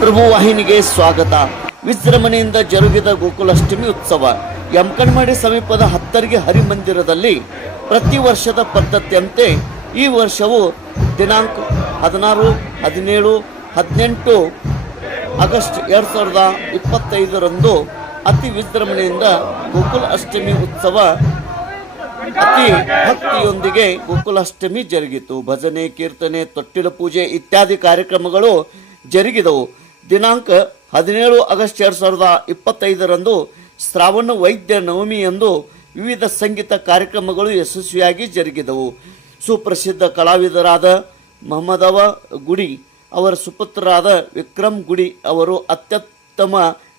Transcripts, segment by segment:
ಪ್ರಭು ವಾಹಿನಿಗೆ ಸ್ವಾಗತ. ವಿಜೃಂಭಣೆಯಿಂದ ಜರುಗಿದ ಗೋಕುಲಾಷ್ಟಮಿ ಉತ್ಸವ ಯಮಕನಮಡಿ ಸಮೀಪದ ಹತ್ತರ್ಗಿ ಹರಿಮಂದಿರದಲ್ಲಿ ಪ್ರತಿ ವರ್ಷದ ಪದ್ಧತಿಯಂತೆ ಈ ವರ್ಷವೂ ದಿನಾಂಕ 16, 17, 18 ಆಗಸ್ಟ್ 2025ರಂದು ಅತಿ ವಿಜೃಂಭಣೆಯಿಂದ ಗೋಕುಲಾಷ್ಟಮಿ ಉತ್ಸವ ಅತಿ ಭಕ್ತಿಯೊಂದಿಗೆ ಗೋಕುಲಾಷ್ಟಮಿ ಜರುಗಿತು. ಭಜನೆ, ಕೀರ್ತನೆ, ತೊಟ್ಟಿಲ ಪೂಜೆ ಇತ್ಯಾದಿ ಕಾರ್ಯಕ್ರಮಗಳು ಜರುಗಿದವು. ದಿನಾಂಕ 17 ಆಗಸ್ಟ್ 2025ರಂದು ಶ್ರಾವಣ ವೈದ್ಯ ನವಮಿಯಂದು ವಿವಿಧ ಸಂಗೀತ ಕಾರ್ಯಕ್ರಮಗಳು ಯಶಸ್ವಿಯಾಗಿ ಜರುಗಿದವು. ಸುಪ್ರಸಿದ್ಧ ಕಲಾವಿದರಾದ ಮಹಮ್ಮದವ ಗುಡಿ ಅವರ ಸುಪುತ್ರರಾದ ವಿಕ್ರಮ್ ಗುಡಿ ಅವರು ಅತ್ಯುತ್ತಮ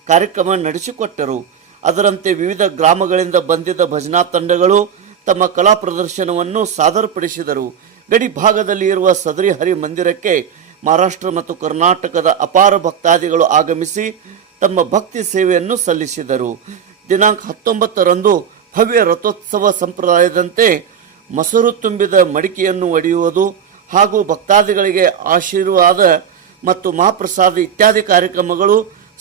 ಕಾರ್ಯಕ್ರಮ ನಡೆಸಿಕೊಟ್ಟರು. ಅದರಂತೆ ವಿವಿಧ ಗ್ರಾಮಗಳಿಂದ ಬಂದಿದ್ದ ಭಜನಾ ತಂಡಗಳು ತಮ್ಮ ಕಲಾ ಪ್ರದರ್ಶನವನ್ನು ಸಾದರಪಡಿಸಿದರು. ಗಡಿ ಭಾಗದಲ್ಲಿ ಇರುವ ಸದರಿ ಹರಿ ಮಂದಿರಕ್ಕೆ ಮಹಾರಾಷ್ಟ್ರ ಮತ್ತು ಕರ್ನಾಟಕದ ಅಪಾರ ಭಕ್ತಾದಿಗಳು ಆಗಮಿಸಿ ತಮ್ಮ ಭಕ್ತಿ ಸೇವೆಯನ್ನು ಸಲ್ಲಿಸಿದರು. ದಿನಾಂಕ 19ರಂದು ಭವ್ಯ ರಥೋತ್ಸವ ಸಂಪ್ರದಾಯದಂತೆ ಮೊಸರು ತುಂಬಿದ ಮಡಿಕೆಯನ್ನು ಒಡೆಯುವುದು ಹಾಗೂ ಭಕ್ತಾದಿಗಳಿಗೆ ಆಶೀರ್ವಾದ ಮತ್ತು ಮಹಾಪ್ರಸಾದ ಇತ್ಯಾದಿ ಕಾರ್ಯಕ್ರಮಗಳು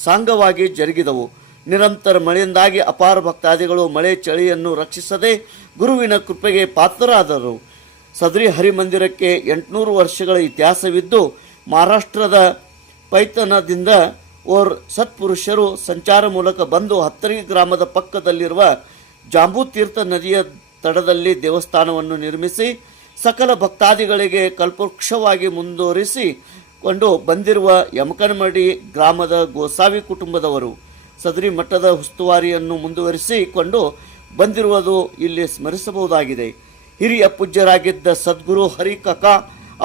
ಸಾಂಗವಾಗಿ ಜರುಗಿದವು. ನಿರಂತರ ಮಳೆಯಿಂದಾಗಿ ಅಪಾರ ಭಕ್ತಾದಿಗಳು ಮಳೆ ಚಳಿಯನ್ನು ರಕ್ಷಿಸದೆ ಗುರುವಿನ ಕೃಪೆಗೆ ಪಾತ್ರರಾದರು. ಸದರಿ ಹರಿಮಂದಿರಕ್ಕೆ 800 ವರ್ಷಗಳ ಇತಿಹಾಸವಿದ್ದು ಮಹಾರಾಷ್ಟ್ರದ ಪೈತನದಿಂದ ಓರ್ ಸತ್ಪುರುಷರು ಸಂಚಾರ ಮೂಲಕ ಬಂದು ಹತ್ತರ್ಗಿ ಗ್ರಾಮದ ಪಕ್ಕದಲ್ಲಿರುವ ಜಾಂಬೂತೀರ್ಥ ನದಿಯ ದೇವಸ್ಥಾನವನ್ನು ನಿರ್ಮಿಸಿ ಸಕಲ ಭಕ್ತಾದಿಗಳಿಗೆ ಕಲ್ಪವೃಕ್ಷವಾಗಿ ಮುಂದುವರಿಸಿಕೊಂಡು ಬಂದಿರುವ ಯಮಕನಮಡಿ ಗ್ರಾಮದ ಗೋಸಾವಿ ಕುಟುಂಬದವರು ಸದರಿ ಮಠದ ಉಸ್ತುವಾರಿಯನ್ನು ಮುಂದುವರಿಸಿಕೊಂಡು ಬಂದಿರುವುದು ಇಲ್ಲಿ ಸ್ಮರಿಸಬಹುದಾಗಿದೆ. ಹಿರಿಯ ಪೂಜ್ಯರಾಗಿದ್ದ ಸದ್ಗುರು ಹರಿಕಕ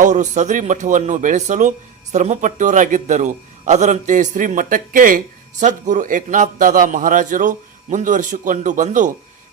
ಅವರು ಸದರಿ ಮಠವನ್ನು ಬೆಳೆಸಲು ಶ್ರಮಪಟ್ಟವರಾಗಿದ್ದರು. ಅದರಂತೆ ಶ್ರೀ ಮಠಕ್ಕೆ ಸದ್ಗುರು ಏಕನಾಥ್ ದಾದಾ ಮಹಾರಾಜರು ಮುಂದುವರಿಸಿಕೊಂಡು ಬಂದು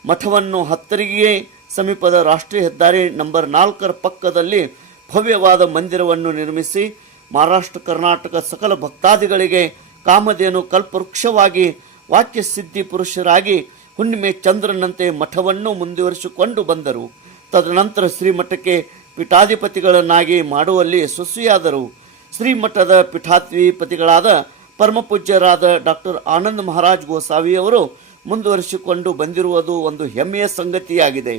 ಮಠವನ್ನು ಹತ್ತರ್ಗಿಗೆ ಸಮೀಪದ ರಾಷ್ಟ್ರೀಯ ಹೆದ್ದಾರಿ ನಂಬರ್ 4ರ ಪಕ್ಕದಲ್ಲಿ ಭವ್ಯವಾದ ಮಂದಿರವನ್ನು ನಿರ್ಮಿಸಿ ಮಹಾರಾಷ್ಟ್ರ ಕರ್ನಾಟಕ ಸಕಲ ಭಕ್ತಾದಿಗಳಿಗೆ ಕಾಮಧೇನು ಕಲ್ಪವೃಕ್ಷವಾಗಿ ವಾಕ್ಯ ಸಿದ್ಧಿ ಪುರುಷರಾಗಿ ಹುಣ್ಣಿಮೆ ಚಂದ್ರನಂತೆ ಮಠವನ್ನು ಮುಂದುವರಿಸಿಕೊಂಡು ಬಂದರು. ತದನಂತರ ಶ್ರೀಮಠಕ್ಕೆ ಪೀಠಾಧಿಪತಿಗಳನ್ನಾಗಿ ಮಾಡುವಲ್ಲಿ ಯಶಸ್ವಿಯಾದರು. ಶ್ರೀಮಠದ ಪೀಠಾಧಿಪತಿಗಳಾದ ಪರಮಪೂಜ್ಯರಾದ ಡಾಕ್ಟರ್ ಆನಂದ್ ಮಹಾರಾಜ್ ಗೋಸಾವಿಯವರು ಮುಂದುವರಿಸಿಕೊಂಡು ಬಂದಿರುವುದು ಒಂದು ಹೆಮ್ಮೆಯ ಸಂಗತಿಯಾಗಿದೆ.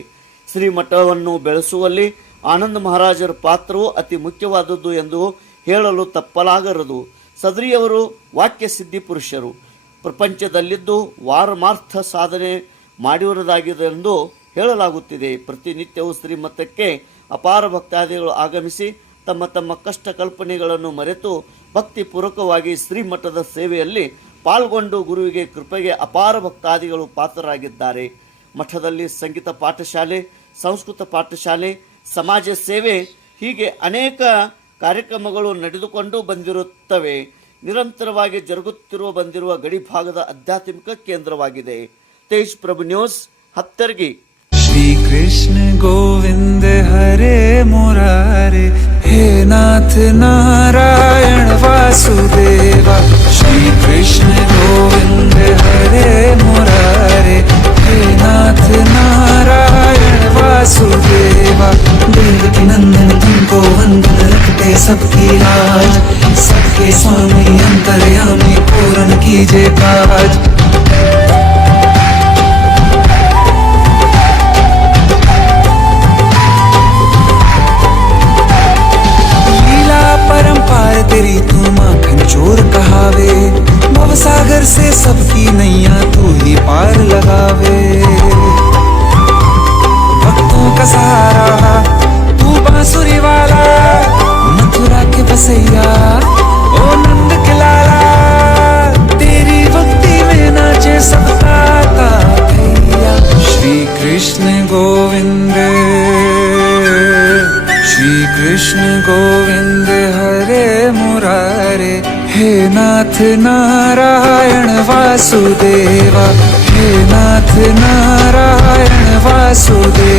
ಶ್ರೀಮಠವನ್ನು ಬೆಳೆಸುವಲ್ಲಿ ಆನಂದ್ ಮಹಾರಾಜರ ಪಾತ್ರವು ಅತಿ ಮುಖ್ಯವಾದದ್ದು ಎಂದು ಹೇಳಲು ತಪ್ಪಲಾಗರದು. ಸದರಿಯವರು ವಾಕ್ಯ ಸಿದ್ಧಿ ಪುರುಷರು, ಪ್ರಪಂಚದಲ್ಲಿದ್ದು ವಾರಮಾರ್ಥ ಸಾಧನೆ ಮಾಡಿರುವುದಾಗಿದೆ ಎಂದು ಹೇಳಲಾಗುತ್ತಿದೆ. ಪ್ರತಿನಿತ್ಯವೂ ಶ್ರೀಮಠಕ್ಕೆ ಅಪಾರ ಭಕ್ತಾದಿಗಳು ಆಗಮಿಸಿ ತಮ್ಮ ತಮ್ಮ ಕಷ್ಟ ಕಲ್ಪನೆಗಳನ್ನು ಮರೆತು ಭಕ್ತಿಪೂರ್ವಕವಾಗಿ ಶ್ರೀಮಠದ ಸೇವೆಯಲ್ಲಿ ಪಾಲ್ಗೊಂಡು ಗುರುವಿಗೆ ಕೃಪೆಗೆ ಅಪಾರ ಭಕ್ತಾದಿಗಳು ಪಾತ್ರರಾಗಿದ್ದಾರೆ. ಮಠದಲ್ಲಿ ಸಂಗೀತ ಪಾಠಶಾಲೆ, ಸಂಸ್ಕೃತ ಪಾಠಶಾಲೆ, ಸಮಾಜ ಸೇವೆ ಹೀಗೆ ಅನೇಕ ಕಾರ್ಯಕ್ರಮಗಳು ನಡೆದುಕೊಂಡು ಬಂದಿರುತ್ತವೆ. ನಿರಂತರವಾಗಿ ಜರುಗುತ್ತಿರುವ ಬಂದಿರುವ ಗಡಿ ಭಾಗದ ಆಧ್ಯಾತ್ಮಿಕ ಕೇಂದ್ರವಾಗಿದೆ. ತೇಜ್ ಪ್ರಭು ನ್ಯೂಸ್, ಹತ್ತರ್ಗಿ. श्री कृष्ण गोविंद हरे मुरारे, हे नाथ नारायण वासुदेवा. श्री कृष्ण गोविंद हरे मुरारे, हे नाथ नारायण वासुदेवा. देवकी नंदन तुमको वंदन, रखते सबकी लाज, सबके स्वामी अंतर्यामी पूर्ण कीजिए काज. परंपार तेरी तू माखन चोर कहावे, भवसागर से सबकी नैया तू ही पार लगावे. भक्तों का सहारा तू बांसुरी वाला, मथुरा के बसैया ओ नंद के लाला. तेरी भक्ति में नाचे सब ताता भैया. श्री कृष्ण गोविंद, श्री कृष्ण गोविंद हरे मुरारे, हे नाथ नारायण वासुदेवा. हे नाथ नारायण वासुदेवा.